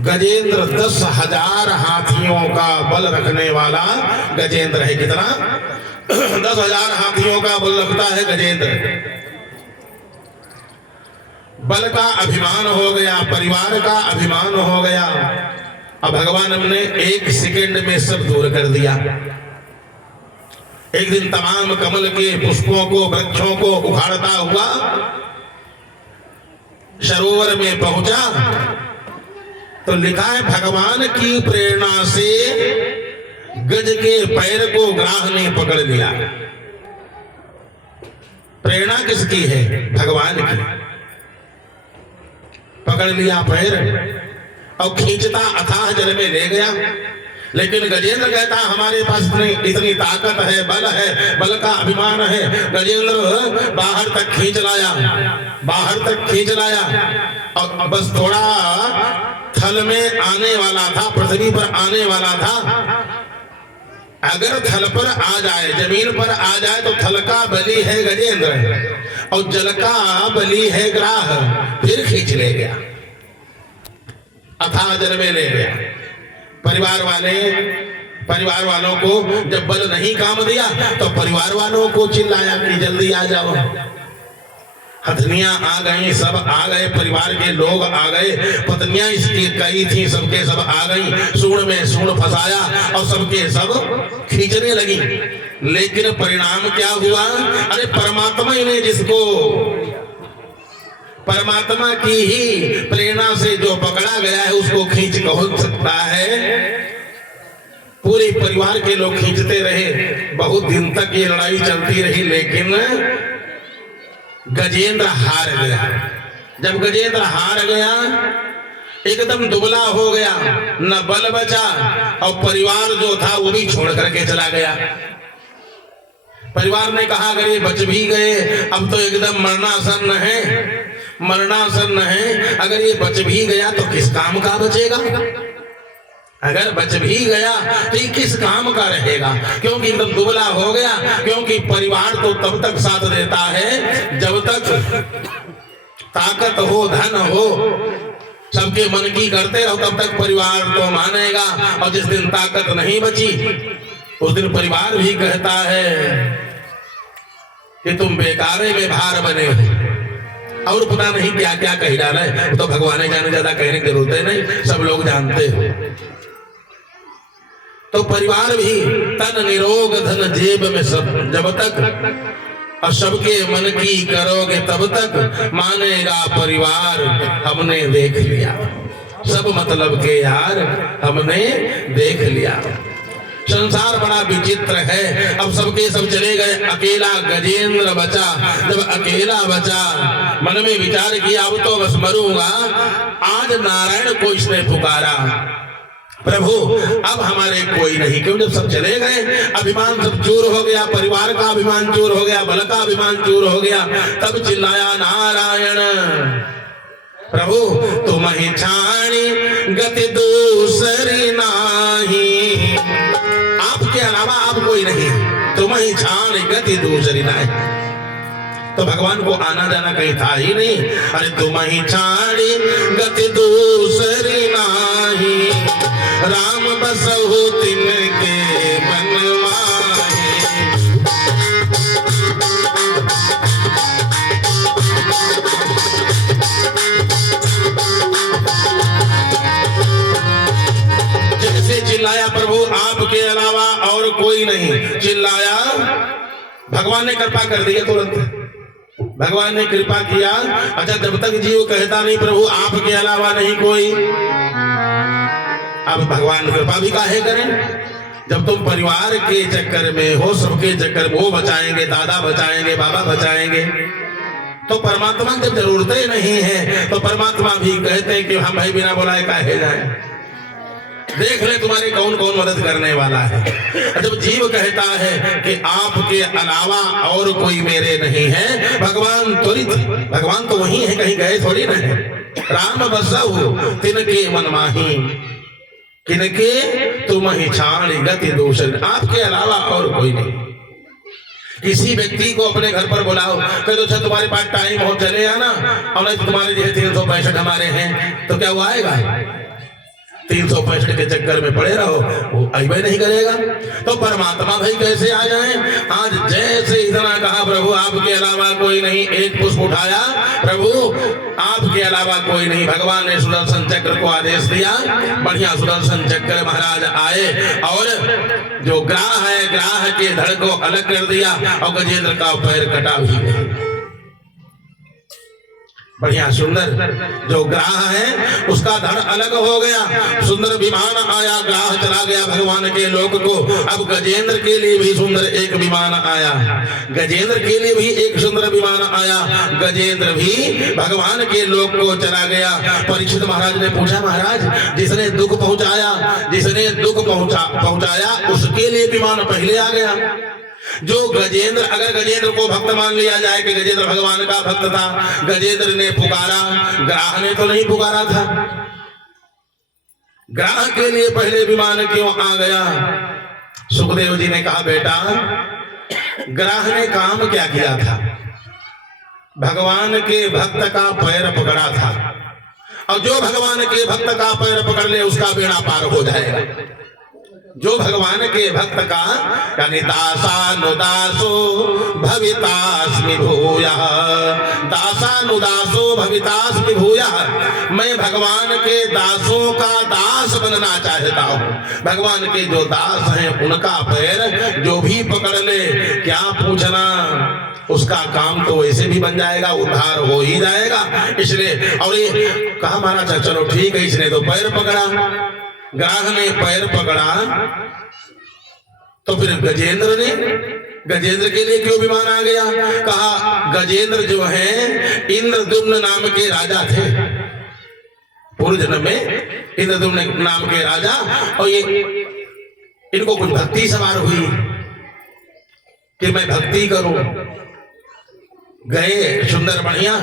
गजेंद्र 10,000 हाथियों का बल रखने वाला गजेंद्र है। कितना? 10,000 हाथियों का बल रखता है गजेंद्र। बल का अभिमान हो गया, परिवार का अभिमान हो गया। अब भगवान हमने 1 सेकंड में सब दूर कर दिया। एक दिन तमाम कमल के पुष्पों को, वृक्षों को उखाड़ता हुआ सरोवर में पहुंचा तो लिखा है भगवान की प्रेरणा से गज के पैर को ग्राह ने पकड़ लिया। प्रेरणा किसकी है? भगवान की। पकड़ लिया पैर और खींचता अथाह जल में ले गया। लेकिन गजेंद्र कहता हमारे पास इतनी ताकत है, बल है, बल का अभिमान है। गजेंद्र बाहर तक खींच लाया, बाहर तक खींच लाया और बस थोड़ा थल में आने वाला था, पृथ्वी पर आने वाला था। अगर थल पर आ जाए, जमीन पर आ जाए तो थल का बली है गजेंद्र और जल का बली है ग्राह। फिर खींच ले गया, अथाह जल में ले गया। परिवार वालों को जब बल नहीं काम दिया तो परिवार वालों को चिल्लाया कि जल्दी आ जाओ। हथनियां आ गई, सब आ गए, परिवार के लोग आ गए, पत्नियां इसकी कई थी, सबके सब आ गई। सूंड में सूंड फंसाया और सबके सब खींचने लगी। लेकिन परिणाम क्या हुआ? अरे परमात्मा ने जिसको परमात्मा की ही प्रेरणा से जो पकड़ा गया है उसको खींच हो सकता है। पूरे परिवार के लोग खींचते रहे, बहुत दिन तक ये लड़ाई चलती रही। लेकिन गजेंद्र हार गया। जब गजेंद्र हार गया, एकदम दुबला हो गया, न बल बचा और परिवार जो था वो भी छोड़ करके चला गया। परिवार ने कहा अगर ये बच भी गए, अब तो एकदम मरणासन है, मरणासन है। अगर ये बच भी गया तो किस काम का बचेगा? अगर बच भी गया तो ये किस काम का रहेगा? क्योंकि एकदम दुबला हो गया। क्योंकि परिवार तो तब तक साथ देता है जब तक ताकत हो, धन हो, सबके मन की करते रहो, तब तक परिवार तो मानेगा। और जिस दिन ताकत नहीं बची उस दिन परिवार भी कहता है कि तुम बेकारे में भार बने हो। और पता नहीं क्या क्या कह डाला है, तो भगवान जाने, ज्यादा कहने की जरूरत है नहीं, सब लोग जानते हो। तो परिवार भी तन निरोग धन जेब में सब, जब तक और सबके मन की करोगे तब तक मानेगा परिवार। हमने देख लिया सब मतलब के यार, हमने देख लिया। संसार बड़ा विचित्र है। अब सबके सब चले गए, अकेला गजेंद्र बचा। जब अकेला बचा, मन में विचार किया अब तो बस मरूंगा। आज नारायण को इसने पुकारा, प्रभु अब हमारे कोई नहीं। क्यों? जब सब चले गए, अभिमान सब चूर हो गया, परिवार का अभिमान चूर हो गया, बल का अभिमान चूर हो गया। तब चिल्लाया नारायण, प्रभु तुम ही छाणी गति दूसरी नाही, आपके अलावा आप कोई नहीं, तुम ही छाण गति दूसरी नहीं। तो भगवान को आना जाना कहीं था ही नहीं। अरे तुम ही छाणी गति दूसरी नाही, राम बसहु तिनके मन माही। जैसे चिल्लाया प्रभु आपके अलावा और कोई नहीं, चिल्लाया, भगवान ने कृपा कर दी तुरंत। भगवान ने कृपा किया। अच्छा, जब तक जीव कहता नहीं प्रभु आपके अलावा नहीं कोई, अब भगवान कृपा भी काहे करें? जब तुम परिवार के चक्कर में हो, सबके चक्कर, वो बचाएंगे, दादा बचाएंगे, बाबा बचाएंगे, तो परमात्मा जब जरूरतें नहीं है तो परमात्मा भी कहते हैं कि हम भाई बिना बुलाए काहे जाएं, देख ले तुम्हारे कौन कौन मदद करने वाला है। जब जीव कहता है कि आपके अलावा और कोई मेरे नहीं है, भगवान त्वरित, भगवान तो वही है, कहीं गए थोड़ी ना है। राम बसहु तिनके मन माही, किनके तुम ही छाण गति दूसरी, आपके अलावा और कोई नहीं। किसी व्यक्ति को अपने घर पर बुलाओ, कह दो अच्छा तुम्हारे पास टाइम हो चले आना, और नहीं तो तुम्हारे जैसे 365 हमारे हैं, तो क्या वो आएगा? 365 के चक्कर में पड़े रहो, वो अइबे नहीं करेगा। तो परमात्मा भाई कैसे आ जाए? आज जैसे इतना कहा प्रभु आपके अलावा कोई नहीं, एक पुष्प उठाया, प्रभु आपके अलावा कोई नहीं, भगवान ने सुदर्शन चक्र को आदेश दिया, बढ़िया सुदर्शन चक्र महाराज आए और जो ग्राह है, ग्राह के धड़ को अलग कर दिया और गजेंद्र का पैर कटा भी नहीं। बढ़िया सुंदर जो ग्राह है उसका धड़ अलग हो गया, सुंदर विमान आया, ग्राह चला गया भगवान के लोक को। अब गजेंद्र के लिए भी सुंदर एक विमान आया, गजेंद्र के लिए भी एक सुंदर विमान आया, गजेंद्र भी भगवान के लोक को चला गया। परीक्षित महाराज ने पूछा, महाराज जिसने दुख पहुंचाया, जिसने दुख पहुंचाया उसके लिए विमान पहले आ गया। जो गजेंद्र, अगर गजेंद्र को भक्त मान लिया जाए कि गजेंद्र भगवान का भक्त था, गजेंद्र ने पुकारा, ग्राह ने तो नहीं पुकारा था। ग्राह के लिए पहले विमान क्यों आ गया? सुखदेव जी ने कहा, बेटा ग्राह ने काम क्या किया था? भगवान के भक्त का पैर पकड़ा था, और जो भगवान के भक्त का पैर पकड़ ले उसका बेड़ा पार हो जाएगा। जो भगवान के भक्त का यानी दासानुदासो भवितास्मि भूयः, दासानुदासो भवितास्मि भूयः, मैं भगवान के दासों का दास बनना चाहता हूँ। भगवान के जो दास हैं उनका पैर जो भी पकड़ ले, क्या पूछना, उसका काम तो वैसे भी बन जाएगा, उद्धार हो ही जाएगा। इसलिए और ये कहा महाराज चलो ठीक है, इसने तो पैर पकड़ा, ग्राह ने पैर पकड़ा, तो फिर गजेंद्र ने, गजेंद्र के लिए क्यों विमान आ गया? कहा गजेंद्र जो है इंद्रद्युम्न नाम के राजा थे, पूर्व जन्म में इंद्रद्युम्न नाम के राजा, और ये इनको कुछ भक्ति सवार हुई कि मैं भक्ति करूं। गए सुंदर बढ़िया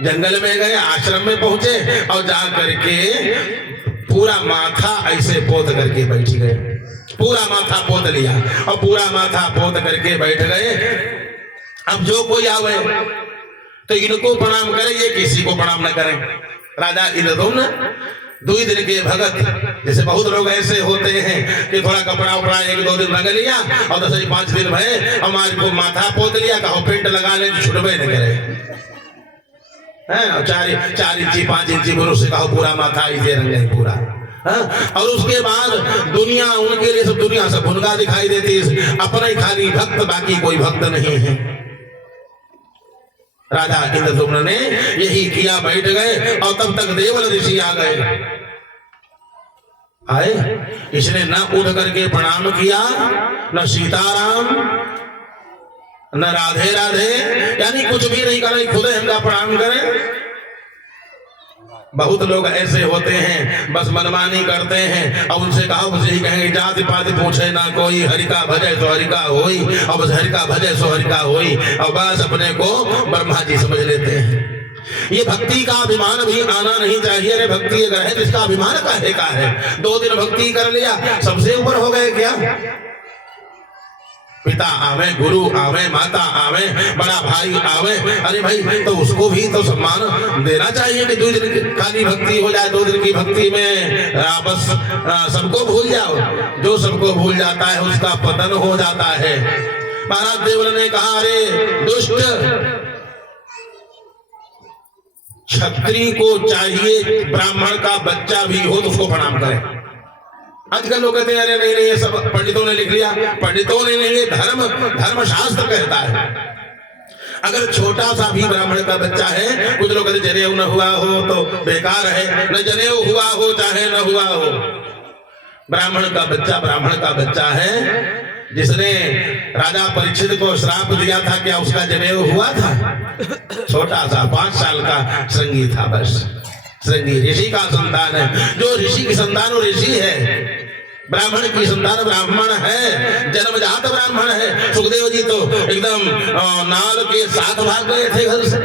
जंगल में गए, आश्रम में पहुंचे और जा करके पूरा माथा ऐसे पोत करके बैठ गए, पूरा माथा पोत लिया और पूरा माथा पोत करके बैठ गए। अब जो कोई आवे तो इनको प्रणाम करे, ये किसी को प्रणाम न करें। राजा इंद्रद्युम्न 2 दिन के भगत, जैसे बहुत लोग ऐसे होते हैं कि थोड़ा कपड़ा उपड़ा 1-2 दिन रंग लिया और 10-5 दिन भय हमारे को माथा पोत लिया, कहो पेंट लगा ले, छुटबे न करे, 4 इंची 5 इंची बुरुश से कहो पूरा माथा इसे रंग है पूरा। और उसके बाद दुनिया उनके लिए सब दुनिया सब भुनगा दिखाई देती, अपना ही खाली भक्त, बाकी कोई भक्त नहीं है। राजा इंद्रद्युम्न ने यही किया, बैठ गए और तब तक देवल ऋषि आ गए। आए, इसने न उठ करके प्रणाम किया, न सीताराम, न राधे राधे, यानी कुछ भी नहीं करे, खुद हमका प्रणाम करें। बहुत लोग ऐसे होते हैं बस मनमानी करते हैं, और उनसे कहा बस यही कहेंगे जाति पाति पूछे ना कोई, हरि का भजे सो हरि का होई, और बस हरि का भजे सो हरि का होई, और बस अपने को ब्रह्मा जी समझ लेते हैं। ये भक्ति का अभिमान भी आना नहीं चाहिए। अरे भक्ति अगर है तो इसका अभिमान काहे का है? 2 दिन भक्ति कर लिया, सबसे ऊपर हो गए क्या? पिता आवे, गुरु आवे, माता आवे, बड़ा भाई आवे, अरे भाई तो उसको भी तो सम्मान देना चाहिए कि 2 दिन की खाली भक्ति हो जाए। 2 दिन की भक्ति में बस सबको भूल जाओ। जो सबको भूल जाता है उसका पतन हो जाता है। महाराज देवल ने कहा, अरे दुष्ट, क्षत्रिय को चाहिए ब्राह्मण का बच्चा भी हो तो उसको प्रणाम करे। आजकल लोग कहते हैं अरे नहीं नहीं ये सब पंडितों ने लिख लिया, पंडितों ने नहीं, ये धर्मशास्त्र कहता है। अगर छोटा सा भी ब्राह्मण का बच्चा है, कुछ लोग कहते जनेऊ न हुआ हो तो बेकार है, न जनेऊ हुआ हो चाहे न हुआ हो, ब्राह्मण का बच्चा है। जिसने राजा परीक्षित को श्राप दिया था, क्या उसका जनेऊ हुआ था? छोटा सा 5 साल का श्रृंगी था, बस श्रृंगी ऋषि का संतान है। जो ऋषि की संतान वो ऋषि है, ब्राह्मण की संतान ब्राह्मण है, जन्मजात ब्राह्मण है। सुखदेव जी तो एकदम नाल के साथ भाग गए थे घर से।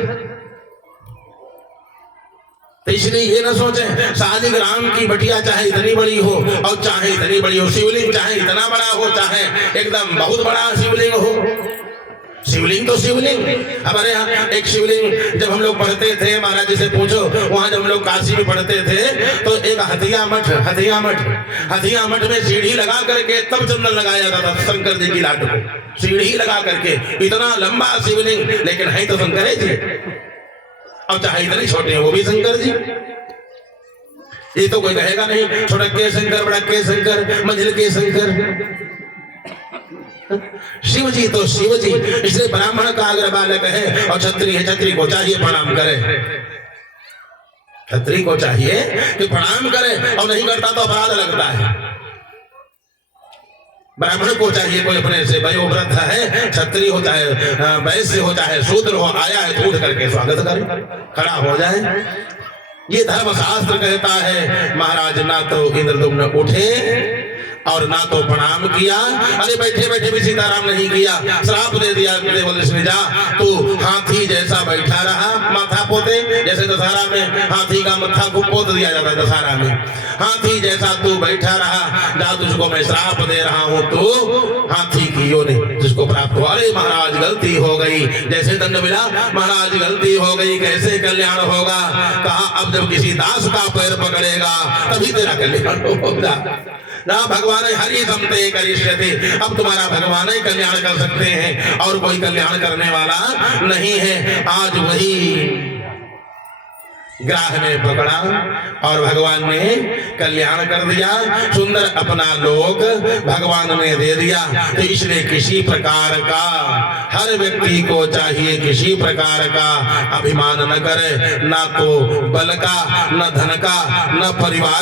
तो इसलिए ये न सोचे शादी ग्राम की बटिया चाहे इतनी बड़ी हो और चाहे इतनी बड़ी हो, शिवलिंग चाहे इतना बड़ा हो चाहे एकदम बहुत बड़ा शिवलिंग हो, शिवलिंग तो शिवलिंग। हमारे यहाँ एक शिवलिंग जब हम लोग पढ़ते थे, महाराज जी से पूछो, वहां जब हम लोग काशी में पढ़ते थे तो एक हथिया मठ में सीढ़ी लगा करके तब चंदन लगाया जाता था शंकर जी की लाट को, सीढ़ी लगा करके। इतना लंबा शिवलिंग, लेकिन है तो शंकर जी, और चाहे इतने छोटे हैं वो भी शंकर जी। ये तो कोई कहेगा नहीं छोटा के शंकर, बड़ा के शंकर, मंझिल के शंकर। शिव जी तो शिव जी। इसलिए ब्राह्मण का अगर बालक है और क्षत्रिय है, क्षत्रिय को चाहिए प्रणाम करे, क्षत्रिय को चाहिए कि प्रणाम करे, और नहीं करता तो अपराध लगता है। ब्राह्मण को चाहिए कोई अपने से वयोवृद्ध है, क्षत्रिय हो चाहे वैश्य हो चाहे शूद्र हो, आया है तो उठ करके स्वागत करे, खड़ा हो जाए। ये धर्मशास्त्र कहता है। महाराज ना तो इंद्रदुम्न उठे और ना तो प्रणाम किया, अरे बैठे बैठे भी सीताराम नहीं किया, श्राप दे दिया देवल ने, जा तू हाथी जैसा बैठा रहा, माथा पोते, जैसे दशहरा में हाथी का मत्था को पोत दिया जाता है दशहरा में, हाथी जैसा तू बैठा रहा, जा तुझको मैं श्राप दे रहा हूं, तू हाथी की योनि तुझको प्राप्त हो। अरे महाराज गलती हो गई, जैसे दंड मिला, महाराज गलती हो गई, कैसे कल्याण होगा? कहा अब जब किसी दास का पैर पकड़ेगा तभी तेरा कल्याण होगा। ना भगवान हरि समते करिष्यति, अब तुम्हारा भगवान ही कल्याण कर सकते हैं और कोई कल्याण करने वाला नहीं है। आज वही ग्राह में पकड़ा और भगवान ने कल्याण कर दिया, सुंदर अपना लोक भगवान ने दे दिया। तो इसलिए किसी प्रकार का हर व्यक्ति को चाहिए किसी प्रकार का अभिमान न करे, ना तो बल का, न धन का, न परिवार